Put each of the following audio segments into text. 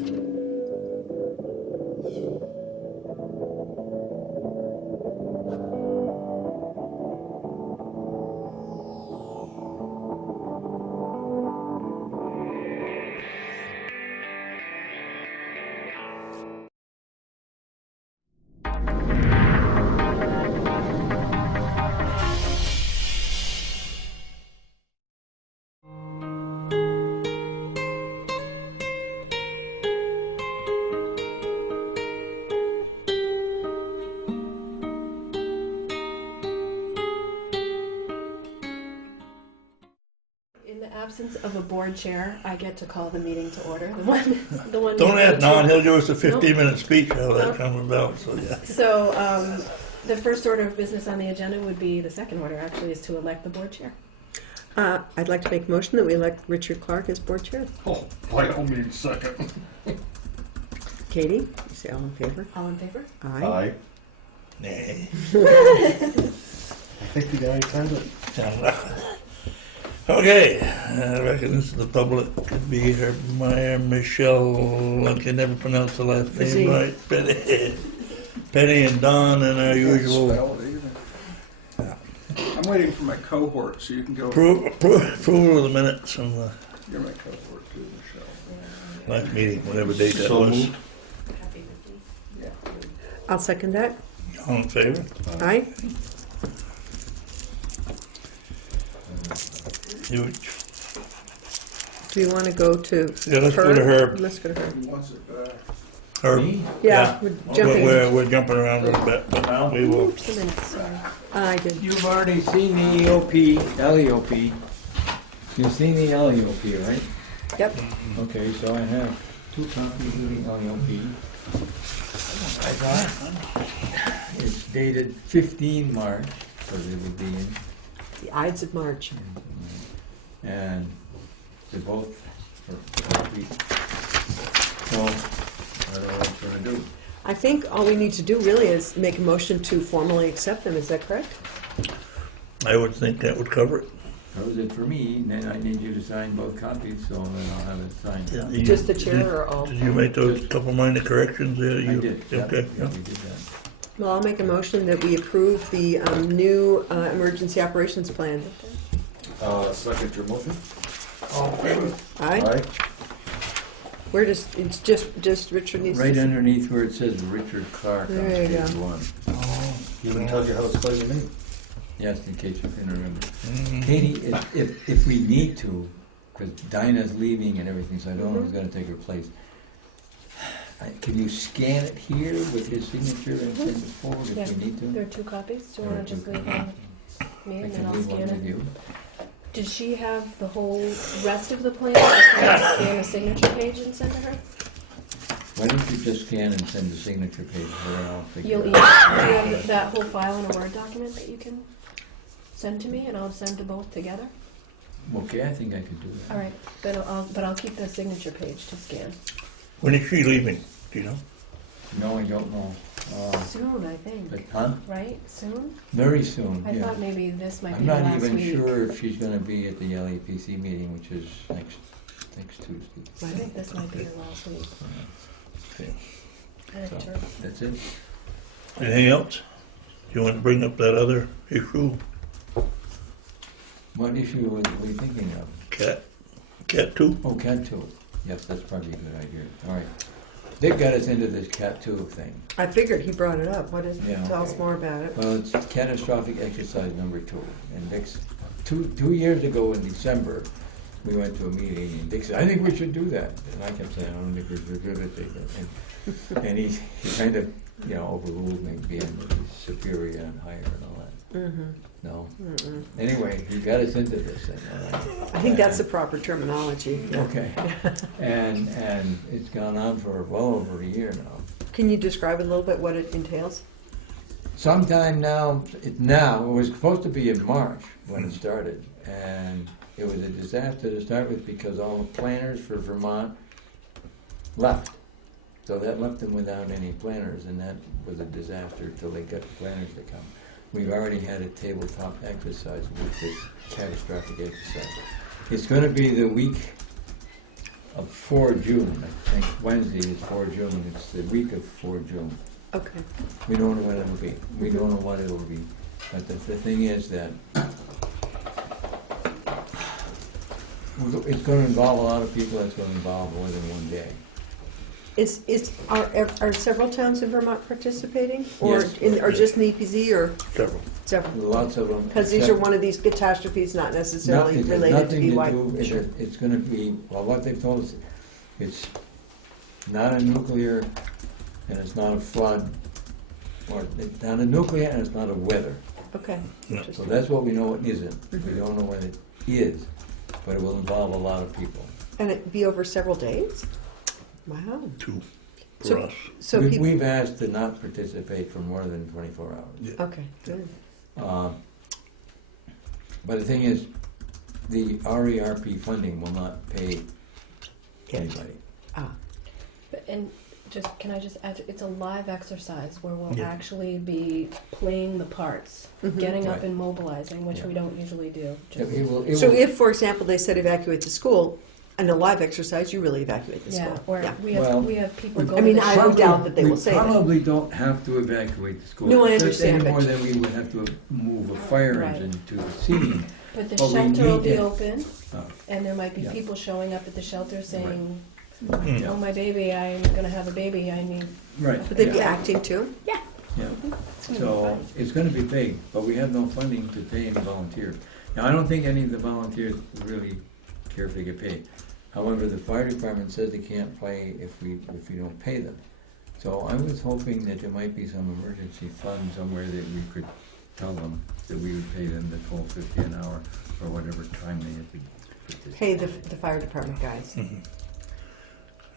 In the absence of a board chair, I get to call the meeting to order. The one. Don't ask Don, he'll give us a 15-minute speech how that comes about, so yeah. So, the first order of business on the agenda would be, the second order actually, is to elect the board chair. I'd like to make a motion that we elect Richard Clark as board chair. Oh, by all means, second. Katie, you say all in favor? All in favor? Aye. Aye. Nay. I think the guy said it. Okay, I reckon this is the public. Could be her, Meyer, Michelle, I can never pronounce the last Z. name right. Penny and Don and our usual. I'm waiting for my cohort, so you can go. Approval of the minutes from the You're my cohort too, Michelle. last meeting, whatever date that So was. moved. Happy Vicky. Yeah. I'll second that. All in favor? Aye. You, Do you want to go to Yeah, let's go to Herb. Let's go to Herb. Who wants it back? Herb? Yeah, we're jumping. We're jumping around a little bit, but we will. The minutes, sorry. I did. You've already seen the EOP, LEOP. You've seen the LEOP, right? Yep. Okay, so I have 2 copies of the LEOP. I got it's dated 15 March, because it would be in, The Ides of March. and they're both for complete. So, I don't know what I'm going to do. I think all we need to do really is make a motion to formally accept them. Is that correct? I would think that would cover it. That was it for me, and then I need you to sign both copies, so then I'll have it signed. Yeah, you- Just the chair or all? Did you make those couple minor corrections there? I You- did, yeah, Okay. yeah, we did that. Well, I'll make a motion that we approve the new emergency operations plan. Second your motion? All in favor? Aye. Where does, it's just Richard needs to... Right underneath where it says Richard Clark on There you page go. 1. You didn't tell you how to spell your name. Yes, in case you can remember. Mhm. Katie, if we need to, because Dinah's leaving and everything, so I don't know who's going to take her place. Can you scan it here with his signature and send it forward Yeah. if we need to? There are 2 copies. Do you want to just leave one with me I and then can I'll leave one scan with it? you. Did she have the whole rest of the plan? Can I scan the signature page and send to her? Why don't you just scan and send the signature page, and I'll figure You'll it email, out. do you have that whole file in a Word document that you can send to me and I'll send to both together? Okay, I think I could do that. All right, but I'll keep the signature page to scan. When is she leaving? Do you know? No, I don't know. Soon, I think, But, huh? right? Soon? Very soon, I yeah. thought maybe this might I'm be the not last even week. sure if she's going to be at the LEPC meeting, which is next Tuesday. I think this might be the last week. Okay. I think So, sure. that's it. Anything else? Do you want to bring up that other issue? What issue were we thinking of? Cat 2? Oh, Cat 2. Yes, that's probably a good idea. All right. Dick got us into this Cat 2 thing. I figured he brought it up. What is it? Yeah, Tell okay. us more about it. Well, it's catastrophic exercise number 2. And Dick's, two years ago in December, we went to a meeting, and Dick said, I think we should do that. And I kept saying, I don't think we should do it. And he kind of, overruled me being superior and higher and all that. Mm-hmm. No. Anyway, he got us into this thing. I think that's the proper terminology. Okay. And it's gone on for well over a year now. Can you describe a little bit what it entails? Sometime now, it was supposed to be in March when it started, and it was a disaster to start with because all the planners for Vermont left. So that left them without any planners, and that was a disaster till they got the planners to come. We've already had a tabletop exercise with this catastrophic exercise. It's going to be the week of 4 June, I think Wednesday is 4 June, it's the week of 4 June. Okay. We don't know when it'll be, we don't know what it'll be, but the thing is that it's gonna involve a lot of people, it's gonna involve more than one day. Are several towns in Vermont participating? Or Yes. or just in the EPZ, or Several. several? Lots of them. Because these are one of these catastrophes not necessarily related to BY. It's gonna be, well, what they've told us, it's not a nuclear, and it's not a flood, or it's not a nuclear, and it's not a weather. Okay. No. So that's what we know it isn't. We don't know what it is, but it will involve a lot of people. And it'd be over several days? Wow. 2 for So- us. So people, We've asked to not participate for more than 24 hours. okay, good. But the thing is, the RERP funding will not pay anybody. Ah, And can I just add, it's a live exercise where we'll Yeah. actually be playing the parts, Mhm. getting up Right. and mobilizing, which Yeah. we don't usually do. Just, so if, for example, they said evacuate the school, in a live exercise, you really evacuate the yeah, school. or Yeah. Well, we have people we- go I mean, to the I would doubt that they will say We that. probably don't have to evacuate the school. No, I Just understand, Any more but- than we would have to move a fire Right. engine to a scene. But the But we shelter will need be it. open, Oh, and there might be Yeah. people showing up at the shelter saying, Mm. "Oh, my baby, I'm gonna have a baby. I need." Right. Would they be yeah. acting too? Yeah. It's gonna be So fun. it's gonna be big, but we have no funding to pay any volunteers. Now, I don't think any of the volunteers really care if they get paid. However, the fire department says they can't play if we don't pay them. So I was hoping that there might be some emergency fund somewhere that we could tell them that we would pay them the $12.50 an hour for whatever time they have to participate. Pay the fire department guys.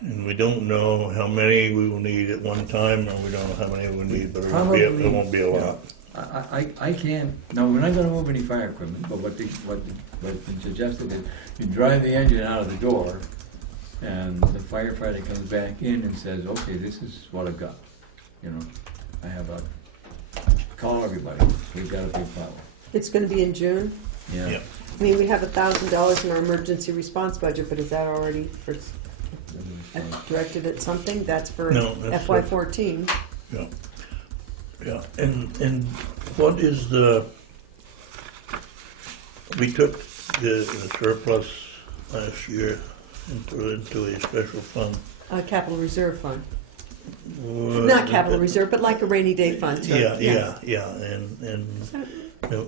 And we don't know how many we will need at one time, or we don't know how many we need, but Probably, it won't be a lot. I can't, no, we're not gonna move any fire equipment, but what's been suggested is you drive the engine out of the door, and the firefighter comes back in and says, okay, this is what I've got. You know, I have call everybody, we've got a big problem. It's gonna be in June? Yeah. Yeah. I mean, we have $1,000 in our emergency response budget, but is that already directed at something? That's for No, that's FY '14. Yeah, yeah, and what is we took the surplus last year and put it into a special fund. Capital reserve fund. Well, Not capital reserve, but like a rainy day fund. So, Yeah, and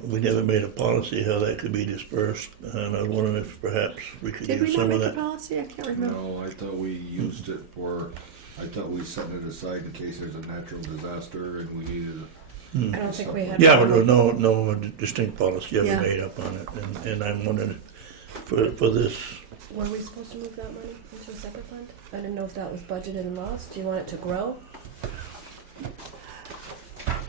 we never made a policy how that could be dispersed, and I was wondering if perhaps we could Did use we not some of make a that. policy? I can't remember. No, I thought we used it I thought we set it aside in case there's a natural disaster and we needed I don't think we have. Yeah, but there was no distinct policy ever Yeah. made up on it, and I'm wondering for this. Were we supposed to move that money into a separate fund? I didn't know if that was budgeted and lost. Do you want it to grow?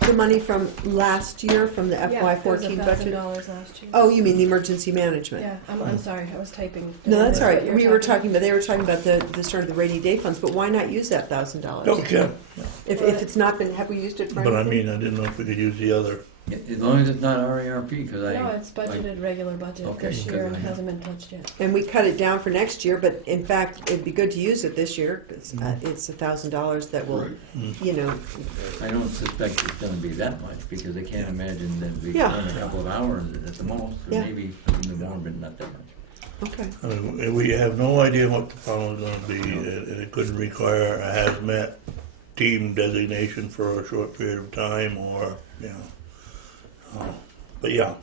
The money from last year, from the Yeah, FY there was '14 budget? $1,000 last year. Oh, you mean the emergency management? Yeah, I'm sorry, I was typing. No, that's all What right. you're We were talking about, they were talking about the sort of the rainy day funds, but why not use that $1,000? Okay, If it's not been, have we used it for but I anything? mean, I didn't know if we could use the other. As long as it's not RERP, because No, it's budgeted regular budget Okay, this good, year and I know. hasn't been touched yet. And we cut it down for next year, but in fact, it'd be good to use it this year, 'cause, it's $1,000 that will, Right. you know, I don't suspect it's gonna be that much, because I can't imagine that we Yeah. spend a couple of hours at the most, or Yeah. maybe even more, but not that much. okay. I mean, we have no idea what the problem is going to be, and it could require a hazmat team designation for a short period of time, or but yeah,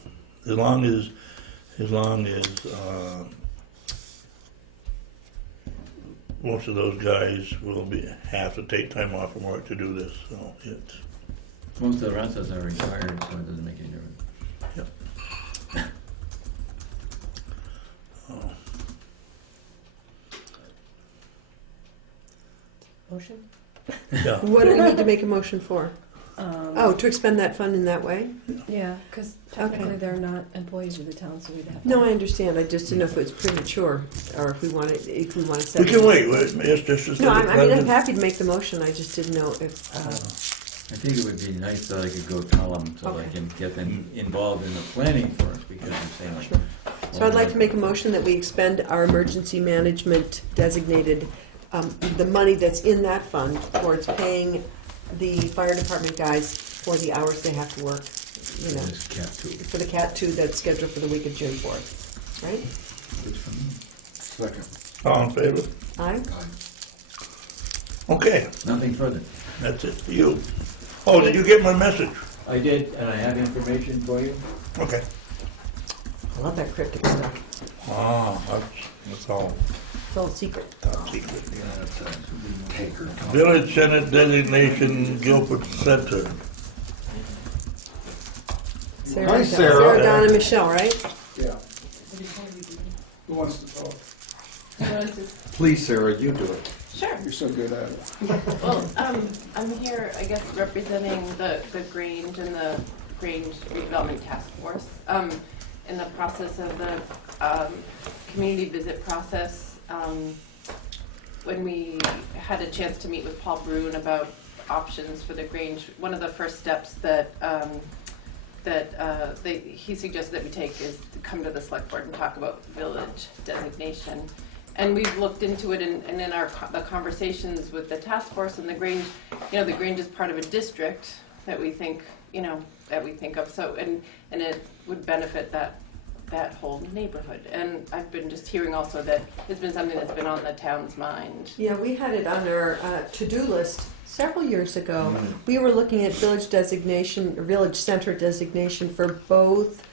as long as most of those guys will have to take time off from work to do this, so it's Most of the rest of us are retired, so it doesn't make any difference. Motion? yeah. What do we need to make a motion for? Um, Oh, to expend that fund in that way? Yeah, because technically Okay. they're not employees of the town, so we'd have. No, I understand. I just didn't know if it was premature, or if we want to set. We can wait. It's just No, I mean, I'm happy to make the motion. I just didn't know if, I think it would be nice that I could go tell them, so I Okay. can get them involved in the planning for us, because I'm saying, like, Sure. well, So I'd like to make a motion that we expend our emergency management designated, the money that's in that fund towards paying the fire department guys for the hours they have to work, you know, This cat too. for the CAT 2 that's scheduled for the week of June 4th, right? Good for me. Second. All in favor? Aye? Okay, Nothing further. that's it for you. Oh, did you get my message? I did, and I have information for you. Okay. I love that cryptic stuff. Ah, that's all It's all secret. top secret. Yeah, that's a tanker. Village Center designation, Guilford Center. Sarah, Sarah. Sarah, Dawn, and Michelle, right? Yeah. Who wants to talk? Please, Sarah, you do it. Sure. You're so good at it. Well, I'm here, I guess, representing the Grange and the Grange Redevelopment Task Force in the process of the community visit process. When we had a chance to meet with Paul Brune about options for the Grange, one of the first steps that he suggested that we take is to come to the select board and talk about village designation. And we've looked into it, and in the conversations with the task force and the Grange, the Grange is part of a district that we think, of. So, and it would benefit that whole neighborhood. And I've been just hearing also that it's been something that's been on the town's mind. Yeah, we had it on our to-do list several years ago. We were looking at village designation, or village center designation for both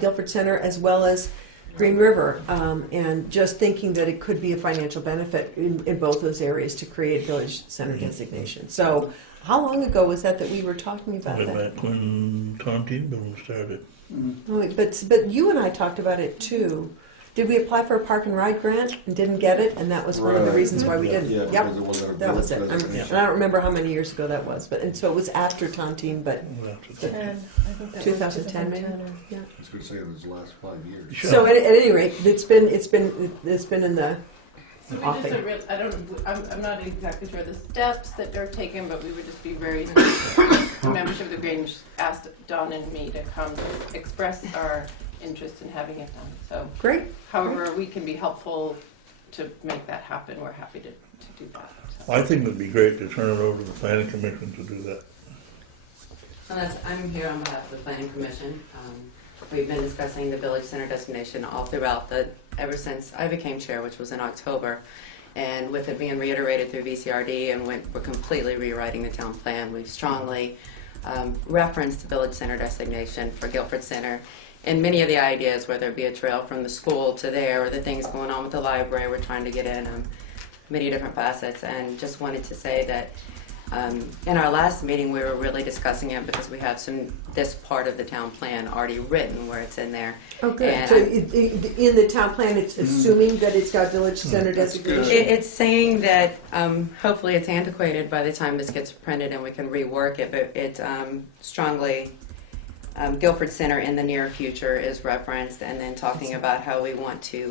Guilford Center as well as Green River, and just thinking that it could be a financial benefit in both those areas to create village center designation. So how long ago was that we were talking about Way that? back when Tom Teeble started. Oh, but you and I talked about it too. Did we apply for a park and ride grant and didn't get it? And that was one of the Right. reasons why we Yeah. didn't. Yeah, Yep, because it wasn't a that was it. village designation. And I don't remember how many years ago that was, and so it was after Tontine, but We'll have to- And I think that 2010 was maybe. 2010 Yeah. I was going to say it was the last 5 years. Sure. So at any rate, it's been in the So we offing. just, I'm not exactly sure the steps that are taken, but we would just be very, the membership of the Grange asked Dawn and me to come express our interest in having it done. So Great. however we can be helpful to make that happen, we're happy to do that. So. I think it'd be great to turn it over to the planning commission to do that. I'm here on behalf of the Planning Commission. We've been discussing the Village Center designation all throughout ever since I became chair, which was in October. And with it being reiterated through VCRD and we're completely rewriting the town plan, we've strongly referenced the Village Center designation for Guilford Center. And many of the ideas, whether it be a trail from the school to there or the things going on with the library, we're trying to get in many different facets. And just wanted to say that in our last meeting, we were really discussing it because we have this part of the town plan already written where it's in there. Oh, good. And So in the town plan, it's assuming that it's got village center designation? It's saying that hopefully it's antiquated by the time this gets printed and we can rework it, but it's strongly Guilford Center in the near future is referenced, and then talking about how we want to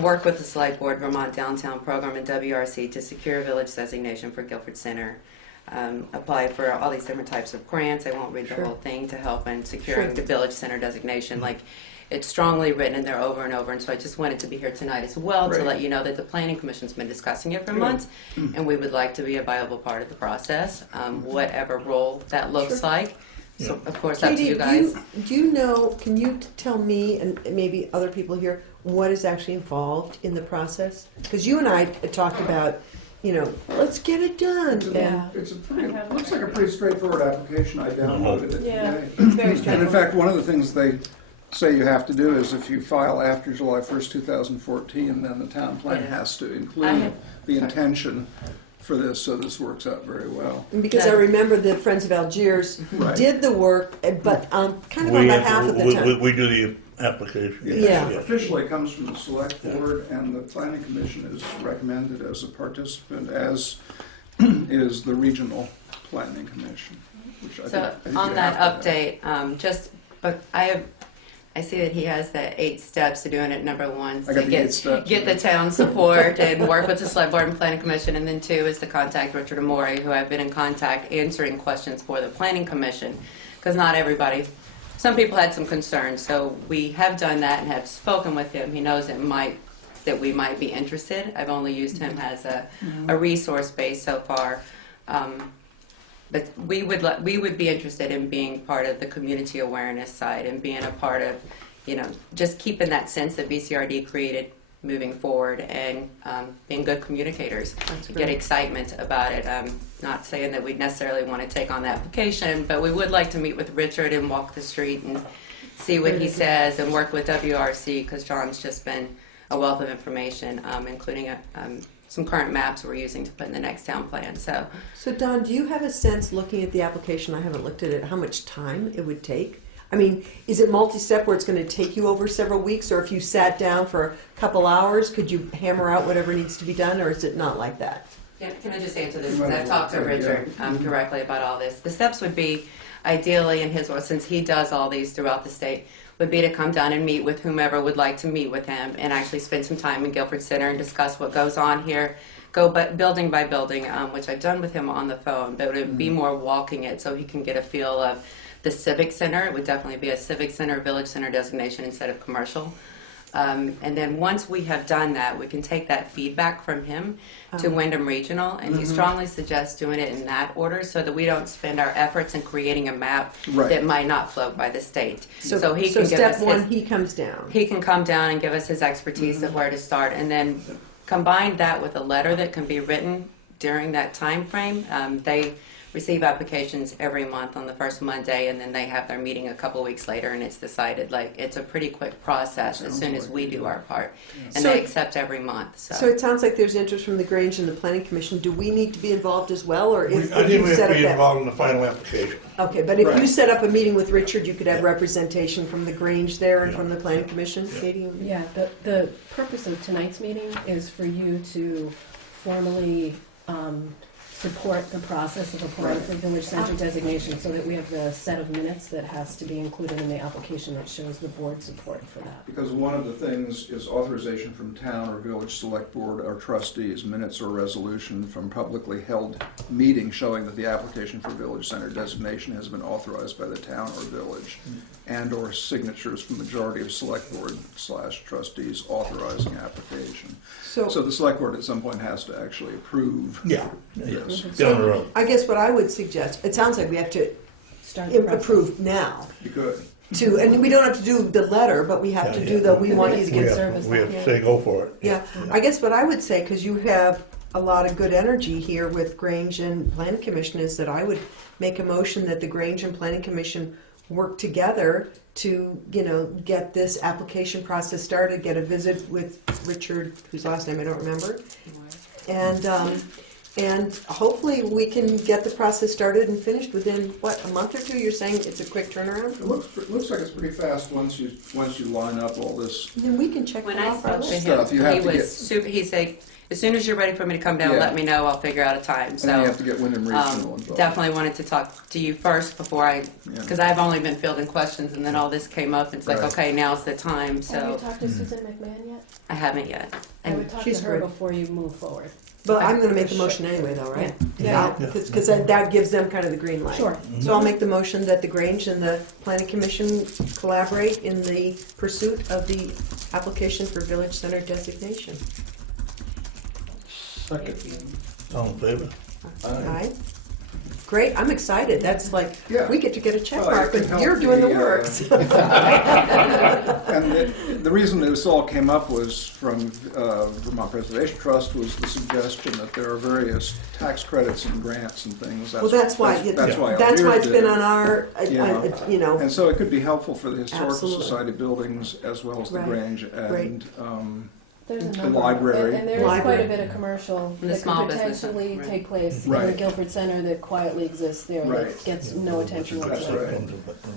work with the Selectboard Vermont Downtown Program and WRC to secure a village designation for Guilford Center. Apply for all these different types of grants. I won't read the Sure. whole thing to help in securing Sure. the village center designation. Like, it's strongly written in there over and over, and so I just wanted to be here tonight as well to Right. let you know that the Planning Commission's been discussing it for months, and we would like to be a viable part of the process, whatever role that looks like. So, of course, up to Katie, you guys. do you know, can you tell me and maybe other people here what is actually involved in the process? Because you and I talked about, let's get it done. Yeah. It's a pretty, looks like a pretty straightforward application. I downloaded it Yeah. today. It's very And in straightforward. fact, one of the things they say you have to do is if you file after July 1st, 2014, then the town plan Yeah. has to I include have- the intention for this, so this works out very well. Because I remember the Friends of Algiers Right. did the work, but kind of on behalf of the town. We do the application. Yeah. Officially, it comes from the select board, and the planning commission is recommended as a participant, as is the regional planning commission. Which I So think on you that have to have. update, but I see that he has the 8 steps to doing it. Number 1 I got to the 8 steps. get the town support and work with the select board and planning commission, and then 2 is to contact Richard Amore, who I've been in contact answering questions for the planning commission, because not everybody some people had some concerns. So we have done that and have spoken with him. He knows that we might be interested. I've only used him as a resource base so far. But we would be interested in being part of the community awareness side and being a part of, just keeping that sense that VCRD created moving forward and being good communicators. Get excitement about it. Not saying that we necessarily want to take on the application, but we would like to meet with Richard and walk the street and see what he says and work with WRC, because John's just been a wealth of information, including some current maps we're using to put in the next town plan. So Don, do you have a sense, looking at the application, I haven't looked at it, how much time it would take? I mean, is it multi-step where it's going to take you over several weeks, or if you sat down for a couple hours, could you hammer out whatever needs to be done, or is it not like that? can I just answer this? Because I've talked to Richard directly about all this. The steps would be, ideally in his world, since he does all these throughout the state, would be to come down and meet with whomever would like to meet with him and actually spend some time in Guilford Center and discuss what goes on here. Go building by building, which I've done with him on the phone, but it would be more walking it so he can get a feel of the civic center. It would definitely be a civic center, village center designation instead of commercial. And then once we have done that, we can take that feedback from him to Wyndham Regional, and he strongly suggests doing it in that order so that we don't spend our efforts in creating a map that might not float by the state. So he can give step us one, he comes down. He can come down and give us his expertise of where to start, and then combine that with a letter that can be written during that time frame. They receive applications every month on the first Monday, and then they have their meeting a couple of weeks later, and it's decided. Like, it's a pretty quick process as soon as we do our part, and So- they accept every month. So it sounds like there's interest from the Grange and the Planning Commission. Do we need to be involved as well, or if I think you we have set to up be that? involved in the final application. Okay, but if you Right. set up a meeting with Richard, you could have representation from the Grange there and from the Planning Commission. Katie? Yeah, the purpose of tonight's meeting is for you to formally support the process of applying for village center designation, so that we have the set of minutes that has to be included in the application that shows the board support for that. Because one of the things is authorization from town or village select board or trustees, minutes or resolution from publicly held meeting showing that the application for village center designation has been authorized by the town or village, and or signatures from majority of select board / trustees authorizing application. So the select board at some point has to actually approve. Yeah, yes, down the road. I guess what I would suggest, it sounds like we have to Start the process. approve now. You could. And we don't have to do the letter, but we have to do the, we want you to minutes get service. We have to say go for it. Yeah, I guess what I would say, because you have a lot of good energy here with Grange and Planning Commission, is that I would make a motion that the Grange and Planning Commission work together to, get this application process started, get a visit with Richard, whose last name I don't remember, and hopefully we can get the process started and finished within, a month or two? You're saying it's a quick turnaround? It looks like it's pretty fast once you line up all this. And then we can check When that I off our spoke to list. Stuff, you him, have he to was get- super. He said, as soon as you're ready for me to come down, Yeah. let me know. I'll figure out a time. And then you So have to get Wyndham Regional involved. definitely wanted to talk to you first before because I've only been fielding questions, and then all this came up. It's like, Right. okay, now's the time. Have you So talked to Susan McMahon yet? I haven't yet. I would talk to she's her great. before you move forward. But I'm gonna make the motion anyway, though, right? Yeah. Because that gives them kind of the green light. Sure. So I'll make the motion that the Grange and the Planning Commission collaborate in the pursuit of the application for village center designation. Second. All in favor? Aye. Great, I'm excited. That's like, Yeah. we get to get a check Well, mark, it can but help you're doing the the, work. And the reason this all came up was from Vermont Preservation Trust, was the suggestion that there are various tax credits and grants and things. Well, that's why, That's why it's been on our, Yeah. And so it could be helpful for the Historical Absolutely. Society buildings as well as the Right. Grange and There's a The number. library. And there is quite Library. a bit of commercial And the that small could business, potentially right. take place in Right. the Guilford Center that quietly exists there, that Right. gets no attention That's whatsoever.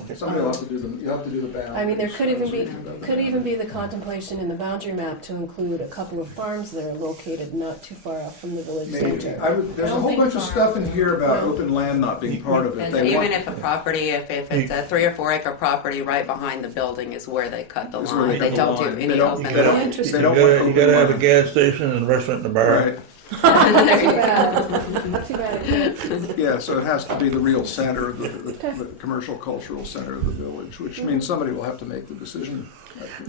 right. Somebody will have to do you have to do the boundaries. I mean, there could even be, That's- could even be the contemplation in the boundary map to include a couple of farms that are located not too far off from the village Maybe. center. There's I a don't whole think bunch of farm. stuff in here about No. open land not being part of it. And They even want- if a property, if it's a 3 or 4 acre property right behind the building is where they cut the Is where line. they They cut don't the do line. any They don't- open they don't- land. Interesting. They don't You want gotta open have a land. gas station and a restaurant and a bar. Right. There you go. Not too bad. I can't. Yeah, so it has to be the real center, the commercial cultural center of the village, which means somebody will have to make the decision.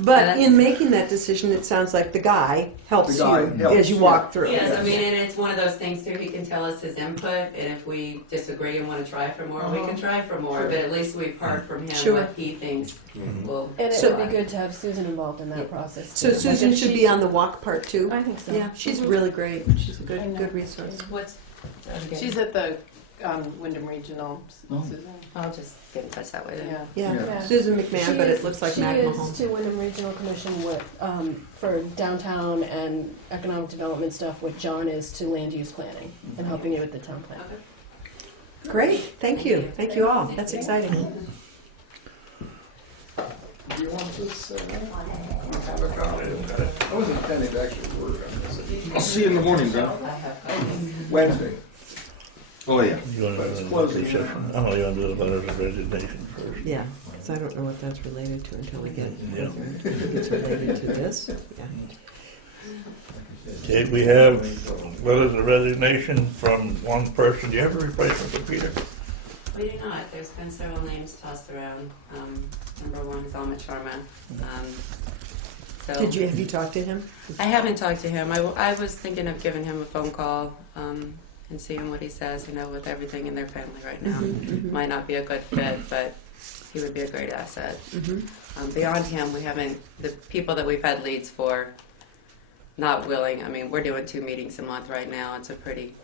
But in making that decision, it sounds like the guy helps The guy you helps, as you walk through. Yes, I mean, and it's one of those things too, he can tell us his input, and if we disagree and want to try for more, we can try for more, Sure. but at least we've heard from him Sure. what he thinks will. And it So- would be good to have Susan involved in that process. So too. Susan Like, if should she- be on the walk part too. I think so. Yeah, she's Mhm. really great. She's a I good know. good resource. What's, She's at the Wyndham Regional, Susan. I'll just get in touch that way then. Yeah. Yeah, Yeah. Susan McMahon, but it looks like Mac She Mahone. is to Wyndham Regional Commission with, for downtown and economic development stuff, what John is to land use planning and helping you with the town plan. Okay. Great, thank you all. That's exciting. Do you want this? Have a copy. I wasn't intending to actually work on this. I'll see you in the morning, John. I have. Wednesday. Oh, yeah. You want to do the executive session? Oh, you want to do the letters of resignation first? Yeah, so I don't know what that's related to until we get Yeah. I think it's related to this. Yeah. Okay, we have letters of resignation from one person. Do you have a replacement for Peter? We do not. There's been several names tossed around. Number one is Alma Sharma. So Have you talked to him? I haven't talked to him. I was thinking of giving him a phone call and seeing what he says. You know, with everything in their family right now, might not be a good fit, but he would be a great asset. Beyond him, we haven't. The people that we've had leads for, not willing. I mean, we're doing 2 meetings a month right now. It's a pretty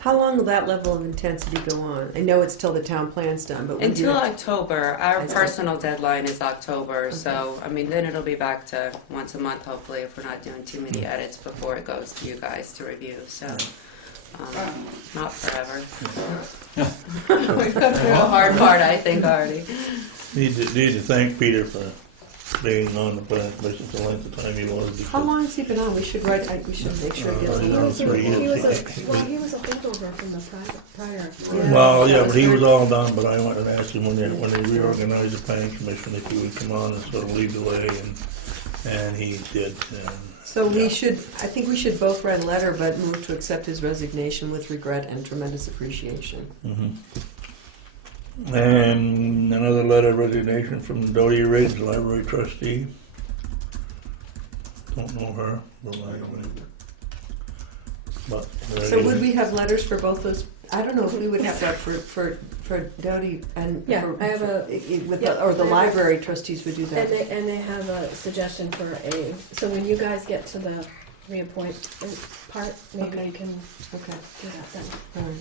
How long will that level of intensity go on? I know it's till the town plan's done, but when do until you- October. Our I see. personal deadline is October, so I mean, then it'll be back to once a month, hopefully, if we're not doing too many edits before it goes to you guys to review. So, not forever. We've gone through a hard part, I think, already. Need to thank Peter for being on the planning commission for the length of time he was. because- How long has he been on? We should write. We should make sure it gets. He Yeah. was a, Three he was years. he was a holdover from the prior. Yeah. Well, that yeah, was but he was very- all done, but I went and asked him when they reorganized the planning commission if he would come on and sort of lead the way, and he did. And So we should. I think we should both write a letter, but move to accept his resignation with regret and tremendous appreciation. And another letter of resignation from Dodie Riggs, library trustee. Don't know her, but So would we have letters for both those? I don't know if we would have that for Dodie and Yeah, for, I have a- with yeah, or the I have a- library trustees would do that. And they have a suggestion for so when you guys get to the reappointment part, maybe Okay. you can Okay. do that then. All right.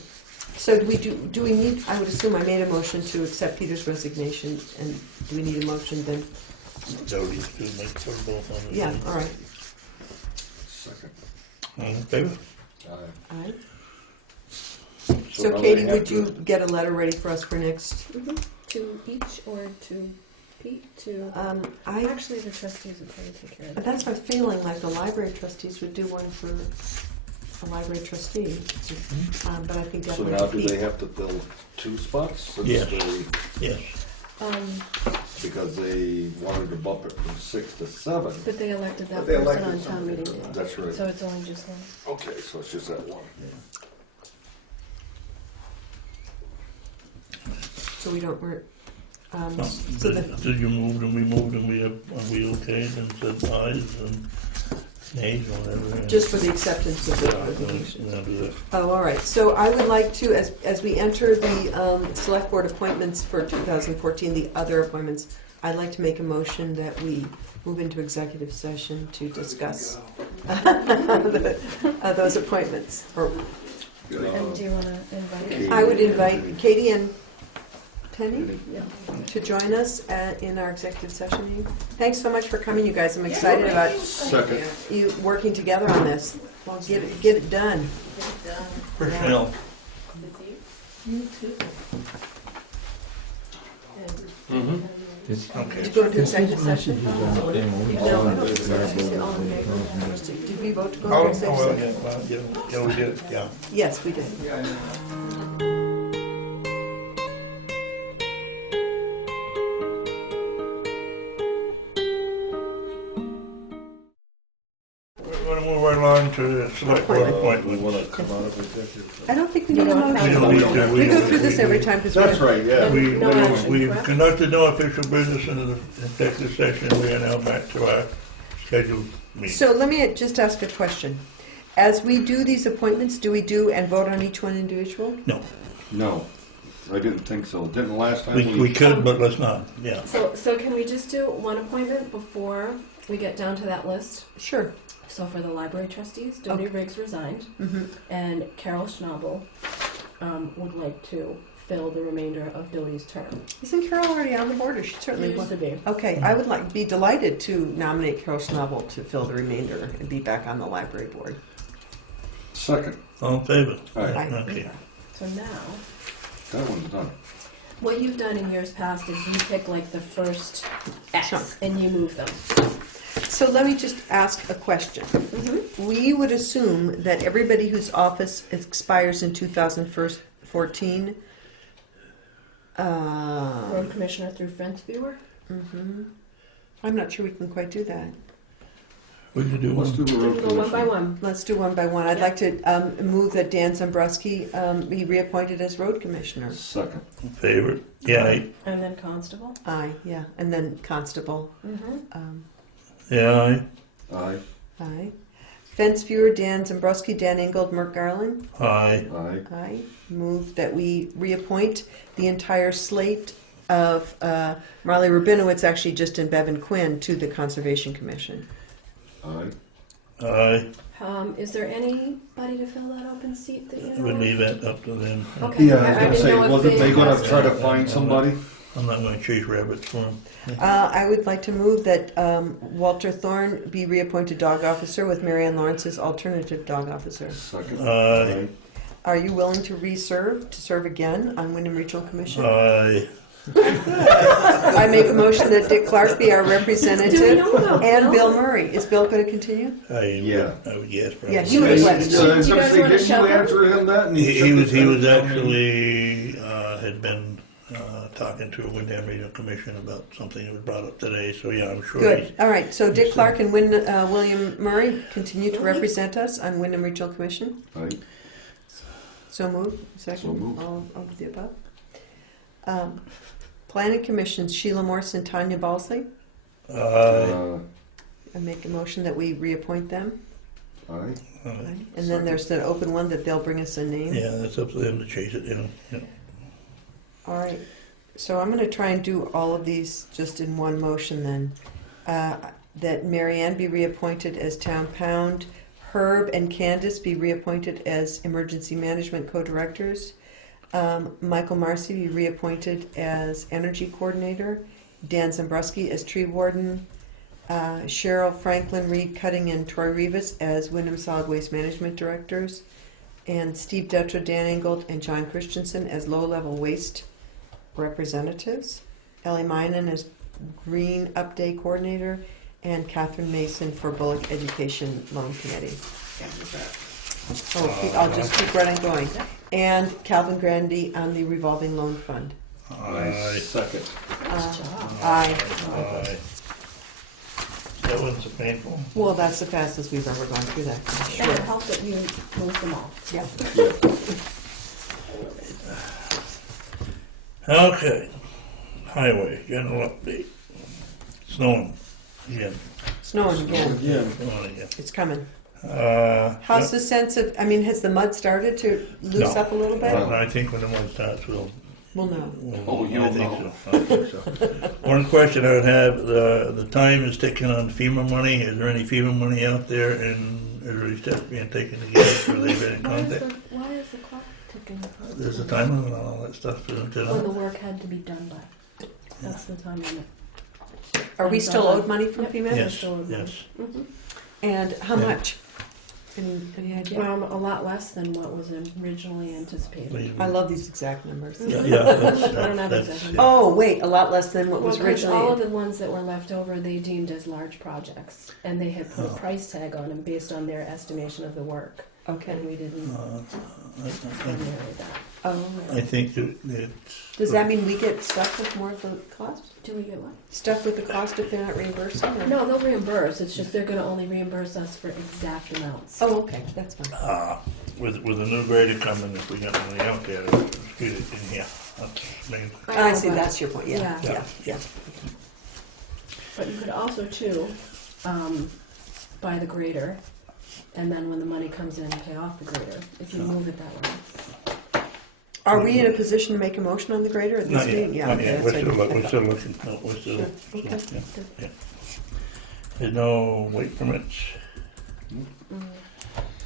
So do we need? I would assume I made a motion to accept Peter's resignation, and do we need a motion then? Dodie's to make for both on the Yeah. same. All right. Second. All in favor? All right. So So now Katie, we have would you get a letter ready for us for next? To each or to Pete to. I Actually, the trustees would probably take care of that. that's my feeling. Like the library trustees would do one for a library trustee, but I think So definitely now do Pete. they have to fill 2 spots? Since Yes. they- Yes. Because they wanted to bump it from 6 to 7. But they elected that But they person elected on town somebody. meeting day. That's right. So it's only just one. Okay, so it's just that one. So we don't. We're. So the, Did you move and we moved and are we okay and said ayes and nays or whatever? just for the acceptance of the Yeah, resignation. we'll do that. Oh, all right. So I would like to, as we enter the select board appointments for 2014, the other appointments, I'd like to make a motion that we move into executive session to discuss those appointments. Or And do you want to invite? Katie. I would invite Katie and Penny Yeah. to join us in our executive session meeting. Thanks so much for coming, you guys. I'm excited about Second. you working together on this. Get it done. Personnel. You too. Mm-hmm. Okay. Did you go into executive session? No, No, I don't think so. All in favor? Did we vote to go Oh, into executive well, session? yeah, we did, yeah. Yes, we did. We're going to move right along to select board We appointments. wanna come out of executive. I don't think we need a We don't motion. have We don't need to. We go through this every time because That's we're... right, yeah. No action, We've correct? conducted no official business in the executive session. We are now back to our scheduled meeting. So let me just ask a question. As we do these appointments, do we do and vote on each one individual? No, I didn't think so. Didn't last time We could, but let's not, yeah. So can we just do one appointment before we get down to that list? Sure. So for the library trustees, Doty Riggs resigned, Mm-hmm. and Carol Schnabel would like to fill the remainder of Doty's term. Isn't Carol already on the board, or she certainly Used was? to be. Okay, I would be delighted to nominate Carol Schnabel to fill the remainder and be back on the library board. Second. All in favor? Aye. Okay. So now, That one's done. what you've done in years past is you pick like the first X Sure. and you move them. So let me just ask a question. We would assume that everybody whose office expires in 2014. Road commissioner through Fence Viewer. I'm not sure we can quite do that. We could do Let's one. do the road Go one by commission. one. Let's do one by one. I'd like to move that Dan Zambrowski be reappointed as road commissioner. Second. In favor? Yeah, And then constable. Aye, yeah, and then constable. Mm-hmm. yeah, Aye. Aye. Fence viewer Dan Zambrowski, Dan Ingold, Merck Garland. aye. Aye. Aye. Move that we reappoint the entire slate of Marley Rabinowitz, actually just in Bevan Quinn, to the Conservation Commission. Aye. Aye. Is there anybody to fill that open seat that you know? We'll of? leave that up to them. Okay. Yeah, I was I gonna didn't say, know if wasn't they gonna has try to to- find somebody? I'm not gonna chase rabbits for them. I would like to move that Walter Thorne be reappointed dog officer with Marianne Lawrence as alternative dog officer. Second. Aye. Are you willing to serve again on Wyndham Regional Commission? Aye. I make a motion that Dick Clark be our Do we representative know about and Bill Murray. Is Bill going to continue? Yeah. I would guess probably. Yeah, he would have let us know. Do you guys wanna Didn't show you them? answer him that? And He was shook his head? actually, had been talking to a Wyndham Regional Commission about something that was brought up today, so yeah, I'm sure he's. Good. All right. So Dick Clark and William Murray continue to represent us on Wyndham Regional Commission. Aye. So moved. Second. So moved. All of the above. Planning Commission, Sheila Morse and Tanya Balsley. Aye. I make a motion that we reappoint them. Aye. And then there's the open one that they'll bring us a name. Yeah, that's up to them to chase it, you know. Yeah. All right. So I'm going to try and do all of these just in one motion then. That Marianne be reappointed as Town Pound, Herb and Candace be reappointed as Emergency Management Co-Directors, Michael Marcy be reappointed as Energy Coordinator, Dan Zambrowski as Tree Warden, Cheryl Franklin, Reed Cutting, and Troy Rivas as Wyndham Solid Waste Management Directors, and Steve Detra, Dan Ingold, and John Christensen as Low-Level Waste Representatives, Ellie Minen as Green Update Coordinator, and Catherine Mason for Bullock Education Loan Committee. I'll just keep right on going. And Calvin Grandy on the Revolving Loan Fund. Aye. Second. Aye. Aye. That wasn't so painful. Well, that's the fastest we've ever gone through that. And Sure. it helped that you moved them all. Yeah. Okay. Highway, general update. Snowing again. Snowing again. Again. Snowing again. It's coming. Uh, How's the sense of, I mean, has the mud started to loose No. up a little bit? I think when the one starts, we'll. Well, no. Oh, you'll I think know. so. I think so. One question I would have, the time is ticking on FEMA money. Is there any FEMA money out there, and is there any steps being taken to get it, or they've been in contact? Why is the clock ticking? There's a time limit on all that stuff, isn't there? When the work had to be done by. That's the time limit. Are we still owed money from Yep. FEMA? Yes, Still in yes. And how Yeah. much? Any idea? A lot less than what was originally anticipated. I love these exact numbers. Yeah, I don't have that's, exactly. Oh, wait, a lot less than what Well, was because all of originally. the ones that were left over, they deemed as large projects, and they had put a Oh. price tag on them based on their estimation of the work, Okay. and we didn't I think marry that. Oh, I think that it's. does that mean we get stuck with more of the cost? Do we get what? Stuck with the cost if they're not reimbursing? Or? No, they'll reimburse, it's just they're gonna only reimburse us for exact amounts. Oh, okay, that's fine. With a new grader coming, if we got money out there, let's get it in here. That's main. I know, see, but- that's your point, yeah, Yeah. yeah, yeah. But you could also too, buy the grader, and then when the money comes in, pay off the grader, if you move it that way. Are we in a position to make a motion on the grader at this Not meeting? yet, not okay, yet. that's We're what I still thought. looking, no, we're still, Sure, okay, yeah, good. yeah. There's no weight permits.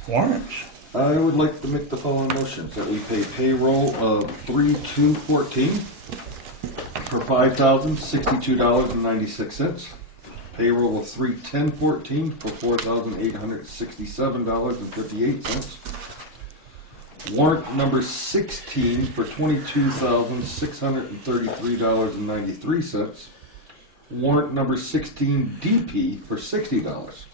Warrants. I would like to make the following motions, that we pay payroll of 3/2/14 for $5,062.96. Payroll of 3/10/14 for $4,867.58. Warrant number 16 for $22,633.93. Warrant number 16 DP for $60.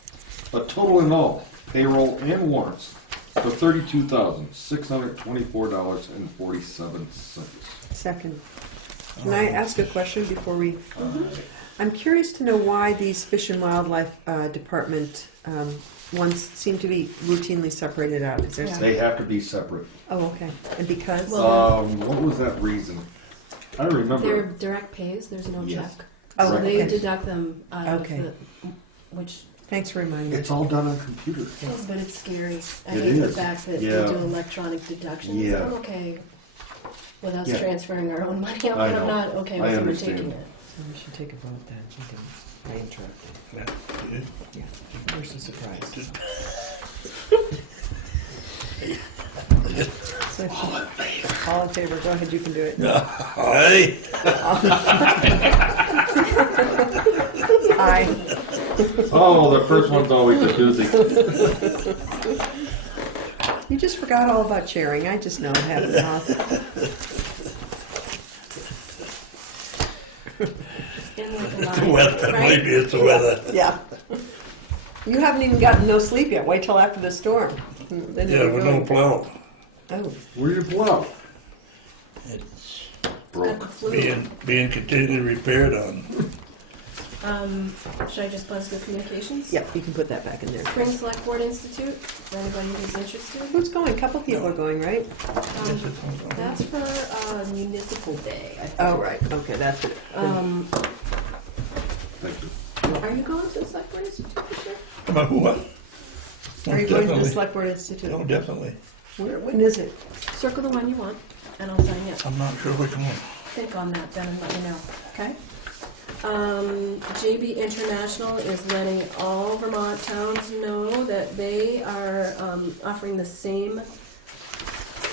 A total in all, payroll and warrants, for $32,624.47. Second. Can I ask a question before we? I'm curious to know why these Fish and Wildlife Department ones seem to be routinely separated out. Is there? Yeah. They have to be separate. Oh, okay. And because? Well- What was that reason? I don't They're remember. direct pays, there's no Yes. check. Oh, So they okay. deduct them out of Okay. the, which, Thanks for reminding me. It's all done on computer. but it's scary. I It hate the is. fact that Yeah. they do electronic deductions. Yeah. I'm okay with us Yeah. transferring our own money out, I but I'm know. not okay I with someone understand. taking it. So we should take a vote then. We can interrupt. Yeah, it is. Yeah. Where's the surprise? So all in favor, go ahead, you can do it. Aye. Aye. Oh, the first one's always a doozy. You just forgot all about sharing. I just know it happens often. In like a The line, weather, right? maybe it's the weather. Yeah. You haven't even gotten no sleep yet. Wait till after the storm. Then Yeah, you'll with really- no plow. Oh, Where's your plow? It's At the Broke. flu. being continually repaired on. Should I just buzz the communications? yeah, you can put that back in there. Spring Select Board Institute, for anybody who's interested. Who's going? A couple people are going, right? That's for Municipal Day, I think. Oh, right. Okay, that's it. Thank you. Are you going to the Select Board Institute this year? About what? Are you going to the Definitely. Select Board Institute? Oh, definitely. When is it? Circle the one you want, and I'll sign it. I'm not sure which one. Think on that then and let me know, okay? JB International is letting all Vermont towns know that they are offering the same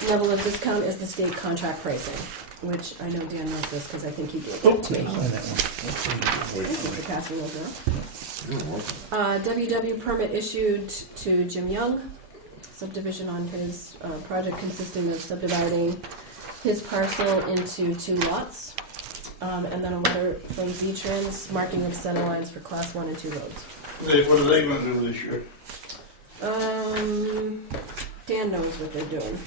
level of discount as the state contract pricing, which I know Dan knows this because I think he gave Oh, it to me. sign that one. Thank you for passing those out. WW permit issued to Jim Young, subdivision on his project consisting of subdividing his parcel into 2 lots. And then a letter from V-Trans marking of center lines for class 1 and 2 roads. What are they gonna do this year? Dan knows what they're doing.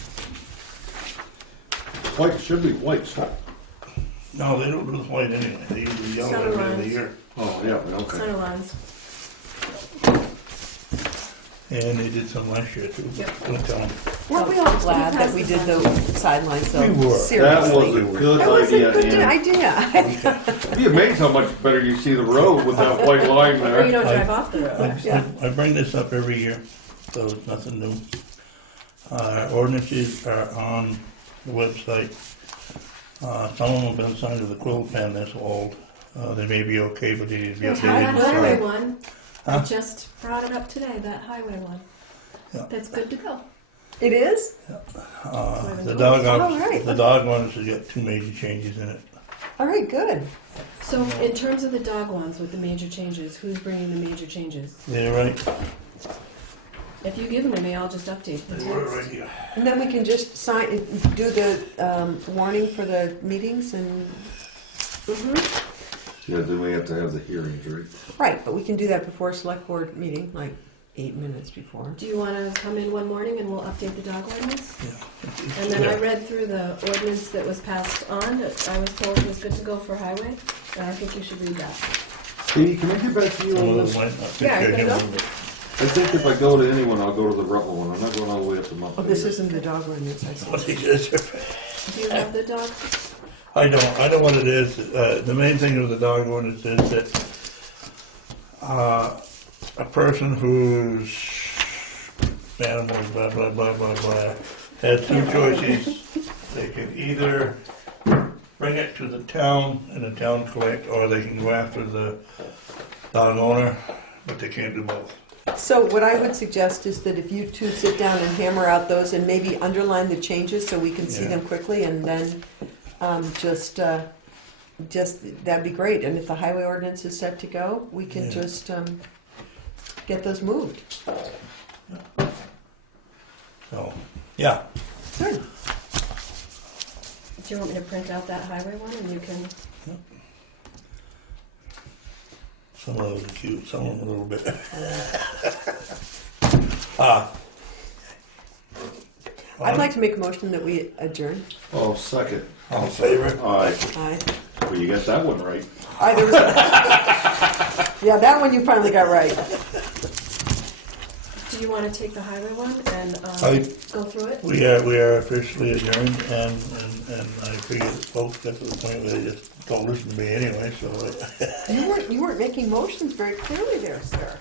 White, should be white stuff. No, they don't do the white anyway. They usually yellow Center every other lines. year. Oh, yeah, okay. Center lines. And they did some last year too. Yep. Don't tell them. Weren't we all glad that we did the sidelines though? We were. Seriously. That was a good That was a idea, good Ann. idea. Be amazed how much better you see the road with that white line Or you there. don't drive off the road. Yeah. I bring this up every year, so it's nothing new. Ordinances are on the website. Some of them have been signed with a quill pen that's old. They may be okay, but they need to be That updated. highway So, one, I Huh? just brought it up today, that highway one. Yeah. That's good to go. It is? The dog All right. the dog ones has got 2 major changes in it. All right, good. So in terms of the dog ones with the major changes, who's bringing the major changes? They're right. If you give them to me, I'll just update the They were right text. here. And then we can just sign, do the warning for the meetings and, Yeah, then we have to have the hearings, right? right, but we can do that before a select board meeting, like 8 minutes before. Do you want to come in one morning and we'll update the dog ordinance? Yeah. And then I Yeah. read through the ordinance that was passed on, that I was told was good to go for highway, and I think you should read that. Katie, can I get back to you Some on of them this? might not take Yeah, care of you him, can but I think if I go to anyone, I'll go to the Rutland one. I'm not going all the way up to Mount. Oh, this isn't the dog ordinance, I what see. he is. Do you have the dog? I know what it is. The main thing with the dog ordinance is that a person whose animals, blah, blah, blah, blah, blah, has two choices. They can either bring it to the town and the town collect, or they can go after the dog owner, but they can't do both. So what I would suggest is that if you two sit down and hammer out those and maybe underline the changes so we can see Yeah. them quickly, and then just that'd be great. And if the highway ordinance is set to go, we can Yeah. just get those moved. So, yeah. Good. Do you want me to print out that highway one and you can, Some of those are cute, some of them a little bit. I'd like to make a motion that we adjourn. Oh, second. All in favor? Aye. Aye. Well, you got that one right. Aye, there was yeah, that one you finally got right. do you want to take the highway one and I- go through it? We are officially adjourned, and I figured that folks got to the point where they just don't listen to me anyway, so You weren't making motions very clearly there, sir.